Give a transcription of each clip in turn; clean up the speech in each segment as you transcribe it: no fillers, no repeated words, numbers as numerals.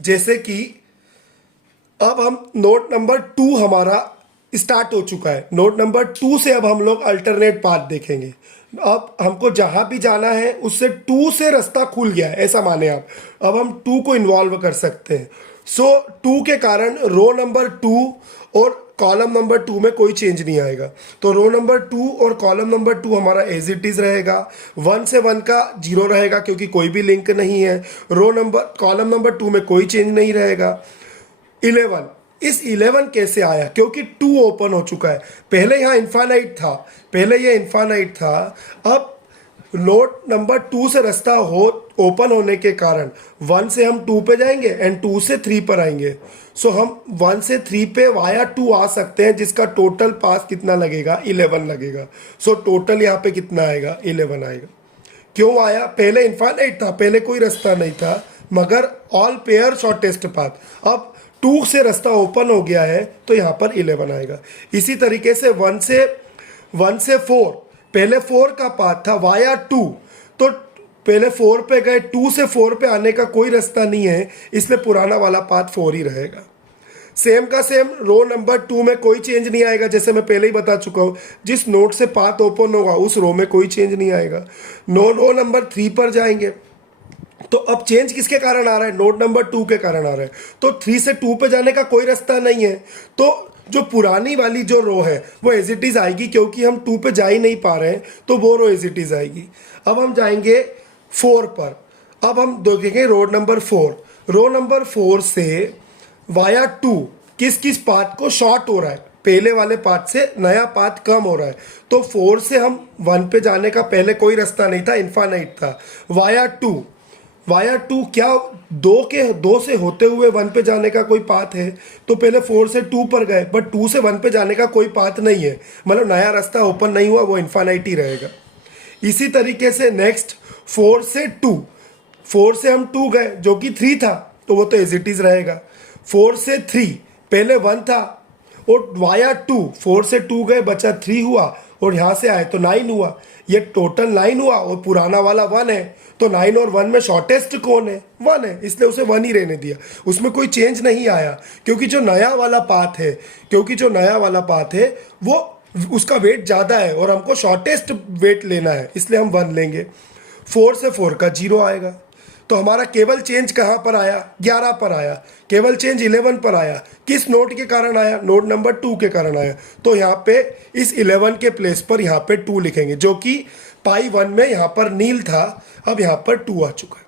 जैसे कि अब हम नोड नंबर 2 हमारा स्टार्ट हो चुका है। नोड नंबर 2 से अब हम लोग अल्टरनेट पाथ देखेंगे। अब हमको जहां भी जाना है उससे 2 से रास्ता खुल गया है, ऐसा माने आप। अब हम 2 को इन्वॉल्व कर सकते हैं। सो 2 के कारण रो नंबर 2 और कॉलम नंबर 2 में कोई चेंज नहीं आएगा। तो रो नंबर 2 और कॉलम नंबर 2 हमारा एज इट इज रहेगा। 1 से 1 का 0 रहेगा क्योंकि कोई भी लिंक नहीं है। कॉलम नंबर 2 में कोई चेंज नहीं रहेगा। 11, इस 11 कैसे आया? क्योंकि 2 ओपन हो चुका है। पहले यहाँ इन्फानाइट था, पहले ये इन्फानाइट था। अब नोड नंबर 2 से रास्ता ओपन होने के कारण 1 से हम 2 पे जाएंगे एंड 2 से 3 पर आएंगे। सो हम 1 से 3 पे वाया 2 आ सकते हैं, जिसका टोटल पास कितना लगेगा? 11 लगेगा। सो टोटल यहाँ पे कितना आएगा? 11 आएगा। क्यों आया? पहले इन्फानाइट था, पहले कोई रास्ता नहीं था, मगर ऑल पेयर शॉर्टेस्ट पाथ। अब 2 से रास्ता ओपन हो गया है तो यहाँ पर 11 आएगा। इसी तरीके से 1 से 4, पहले 4 का पाथ था वाया 2, तो पहले 4 पे गए, 2 से 4 पे आने का कोई रास्ता नहीं है, इसलिए पुराना वाला पाथ 4 ही रहेगा। सेम का सेम रो नंबर 2 में कोई चेंज नहीं आएगा, जैसे मैं पहले ही बता चुका हूँ। जिस नोड से पाथ ओपन होगा उस रो में कोई चेंज नहीं आएगा। रो नंबर 3 पर जाएंगे तो अब चेंज किसके कारण आ रहा है? नोड नंबर 2 के कारण आ रहा है। तो 3 से 2 पे जाने का कोई रास्ता नहीं है, तो जो पुरानी वाली जो रो है वो एज इट इज आएगी, क्योंकि हम 2 पे जा ही नहीं पा रहे हैं, तो वो रो एज इट इज आएगी। अब हम जाएंगे 4 पर। अब हम देखेंगे रोड नंबर 4। रो नंबर 4 से वाया 2 किस किस पाथ को शॉर्ट हो रहा है? पहले वाले पाथ से नया पाथ कम हो रहा है। तो 4 से हम 1 पे जाने का पहले कोई रास्ता नहीं था, इन्फानाइट था। वाया 2 क्या 2 से होते हुए 1 पे जाने का कोई पाथ है? तो पहले 4 से 2 पर गए, बट 2 से 1 पे जाने का कोई पाथ नहीं है, मतलब नया रास्ता ओपन नहीं हुआ, वो इन्फानाइट ही रहेगा। इसी तरीके से नेक्स्ट 4 से 2, 4 से हम 2 गए जो कि 3 था, तो वो तो एज इट इज रहेगा। 4 से 3, पहले 1 था और वाया 2, 4 से 2 गए, बचा 3 हुआ, और यहां से आए तो 9 हुआ। ये टोटल 9 हुआ और पुराना वाला 1 है, तो 9 और 1 में शॉर्टेस्ट कौन है? 1 है, इसलिए उसे 1 ही रहने दिया। उसमें कोई चेंज नहीं आया, क्योंकि जो नया वाला पाथ है वो उसका वेट ज़्यादा है और हमको शॉर्टेस्ट वेट लेना है, इसलिए हम 1 लेंगे। 4 से 4 का 0 आएगा। तो हमारा केवल चेंज कहाँ पर आया? 11 पर आया। केवल चेंज 11 पर आया। किस नोड के कारण आया? नोड नंबर 2 के कारण आया। तो यहाँ पे इस 11 के प्लेस पर यहाँ पे 2 लिखेंगे, जो कि पाई 1 में यहाँ पर नील था, अब यहाँ पर 2 आ चुका है।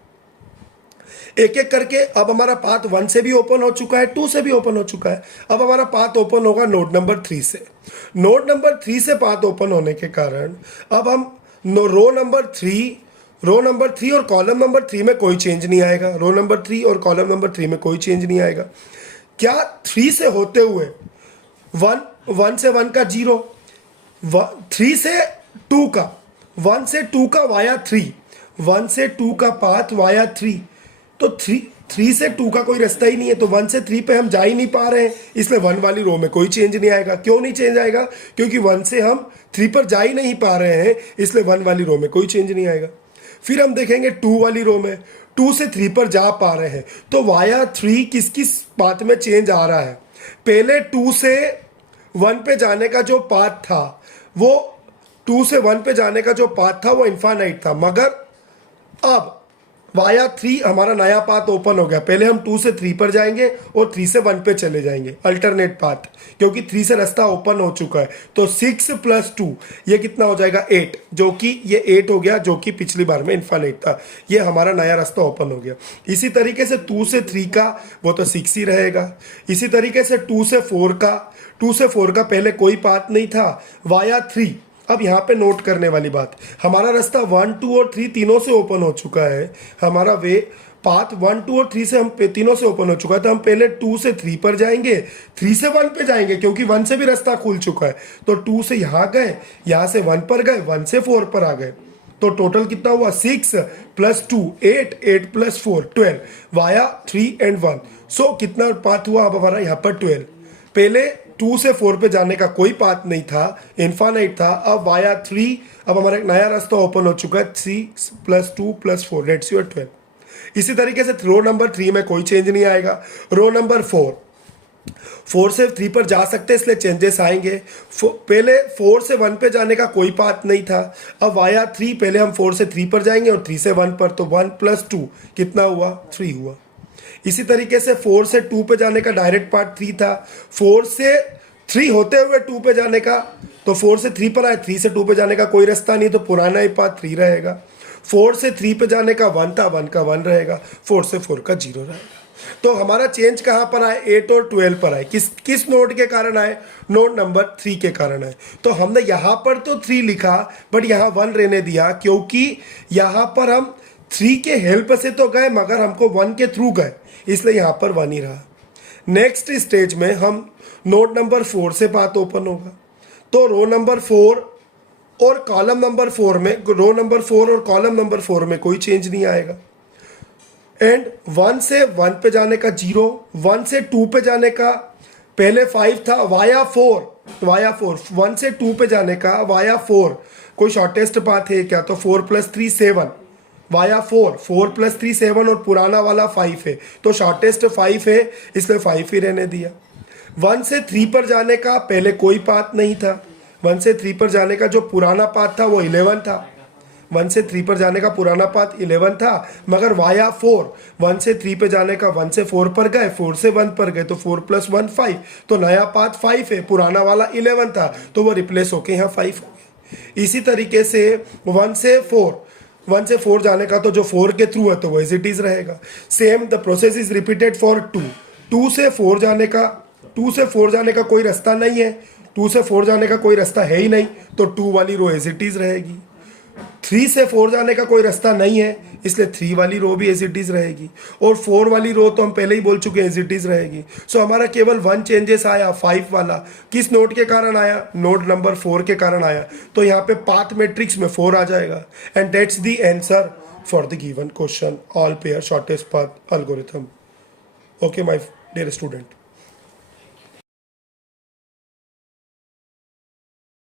एक एक करके अब हमारा पाथ 1 से भी ओपन हो चुका है, 2 से भी ओपन हो चुका है। अब हमारा पाथ ओपन होगा नोड नंबर 3 से। नोड नंबर 3 से पाथ ओपन होने के कारण अब हम रो नंबर 3 और कॉलम नंबर 3 में कोई चेंज नहीं आएगा। रो नंबर 3 और कॉलम नंबर 3 में कोई चेंज नहीं आएगा। क्या 3 से होते हुए 1 से 1 का 0, 3 से 2 का, 1 से 2 का वाया 3, 1 से 2 का पाथ वाया 3, तो 3 से 2 का कोई रास्ता ही नहीं है, तो 1 से 3 पे हम जा ही नहीं पा रहे हैं, इसलिए 1 वाली रो में कोई चेंज नहीं आएगा। क्यों नहीं चेंज आएगा? क्योंकि 1 से हम 3 पर जा ही नहीं पा रहे हैं, इसलिए 1 वाली रो में कोई चेंज नहीं आएगा। फिर हम देखेंगे 2 वाली रो में, 2 से 3 पर जा पा रहे हैं, तो वाया 3 किस किस पाथ में चेंज आ रहा है? पहले 2 से 1 पे जाने का जो पाथ था, वो 2 से 1 पे जाने का जो पाथ था वो इन्फानाइट था, मगर अब वाया 3 हमारा नया पाथ ओपन हो गया। पहले हम 2 से 3 पर जाएंगे और 3 से 1 पे चले जाएंगे, अल्टरनेट पाथ, क्योंकि 3 से रास्ता ओपन हो चुका है। तो 6 + 2 ये कितना हो जाएगा? 8, जो कि ये 8 हो गया, जो कि पिछली बार में इन्फानाइट था। ये हमारा नया रास्ता ओपन हो गया। इसी तरीके से 2 से 3 का वो तो 6 ही रहेगा। इसी तरीके से 2 से 4 का पहले कोई पाथ नहीं था, वाया 3। अब यहाँ पे नोट करने वाली बात, हमारा रास्ता 1, 2 और 3 तीनों से ओपन हो चुका है। हमारा पाथ 1, 2 और 3 से हम तीनों से ओपन हो चुका है, तो हम पहले 2 से 3 पर जाएंगे, 3 से 1 पे जाएंगे, क्योंकि 1 से भी रास्ता खुल चुका है। तो 2 से यहाँ गए, यहाँ से 1 पर गए, 1 से 4 पर आ गए, तो टोटल कितना हुआ? 6 + 2 8, 8 + 4 12, वाया 3 and 1। सो कितना पाथ हुआ अब हमारा यहाँ पर? 12। पहले 2 से 4 पे जाने का कोई पाथ नहीं था, इन्फानाइट था। अब वाया 3, अब हमारा एक नया रास्ता ओपन हो चुका है, 6 + 2 + 4 लेट्स यू 12। इसी तरीके से रो नंबर 3 में कोई चेंज नहीं आएगा। रो नंबर 4 से 3 पर जा सकते हैं, इसलिए चेंजेस आएंगे। पहले 4 से 1 पे जाने का कोई पाथ नहीं था, अब वाया 3 पहले हम 4 से 3 पर जाएंगे और 3 से 1 पर, तो 1 + 2 कितना हुआ, 3 हुआ। इसी तरीके से 4 से 2 पे जाने का डायरेक्ट पार्ट 3 था, 4 से 3 होते हुए 2 पे जाने का, तो 4 से 3 पर आए, 3 से 2 पे जाने का कोई रास्ता नहीं, तो पुराना ही पार्ट 3 रहेगा। 4 से 3 पे जाने का 1 था, 1 का 1 रहेगा, 4 से 4 का 0 रहेगा। तो हमारा चेंज कहाँ पर आए, 8 और 12 पर आए। किस नोड के कारण आए, नोड नंबर 3 के कारण आए। तो हमने यहाँ पर तो 3 लिखा, बट यहाँ 1 रहने दिया, क्योंकि यहाँ पर हम 3 के हेल्प से तो गए, मगर हमको 1 के थ्रू गए, इसलिए यहाँ पर 1 ही रहा। नेक्स्ट स्टेज में हम नोड नंबर 4 से पाथ ओपन होगा, तो रो नंबर 4 और कॉलम नंबर 4 में, रो नंबर 4 और कॉलम नंबर 4 में कोई चेंज नहीं आएगा। एंड 1 से 1 पे जाने का 0, 1 से 2 पे जाने का पहले 5 था, वाया 4, 1 से 2 पे जाने का वाया 4, कोई शॉर्टेस्ट पाथ है क्या, तो 4 + 3 7, वाया 4 + 3 7, और पुराना वाला 5 है, तो शॉर्टेस्ट 5 है, इसलिए 5 ही रहने दिया। 1 से 3 पर जाने का पहले कोई पाथ नहीं था, 1 से 3 पर जाने का जो पुराना पाथ था वो 11 था, 1 से 3 पर जाने का पुराना पाथ 11 था, मगर वाया 4, 1 से 3 पे जाने का 1 से 4 पर गए, 4 से 1 पर गए, तो 4 + 1 5, तो नया पाथ 5 है, पुराना वाला 11 था, तो वो रिप्लेस होके यहाँ 5 हो गया। इसी तरीके से 1 से 4 जाने का तो जो 4 के थ्रू है तो वो एज इट इज रहेगा। Same the process is repeated for 2 से 4 जाने का कोई रास्ता नहीं है, 2 से 4 जाने का कोई रास्ता है ही नहीं, तो 2 वाली रो एज इट इज रहेगी। 3 से 4 जाने का कोई रास्ता नहीं है, इसलिए 3 वाली रो भी एज इट इज रहेगी, और 4 वाली रो तो हम पहले ही बोल चुके हैं एज इट इज रहेगी। सो हमारा केवल 1 चेंजेस आया, 5 वाला। किस नोड के कारण आया, नोड नंबर 4 के कारण आया, तो यहाँ पे पाथ मैट्रिक्स में 4 आ जाएगा। And that's the answer for the given question, all pair shortest path algorithm. Okay my dear student.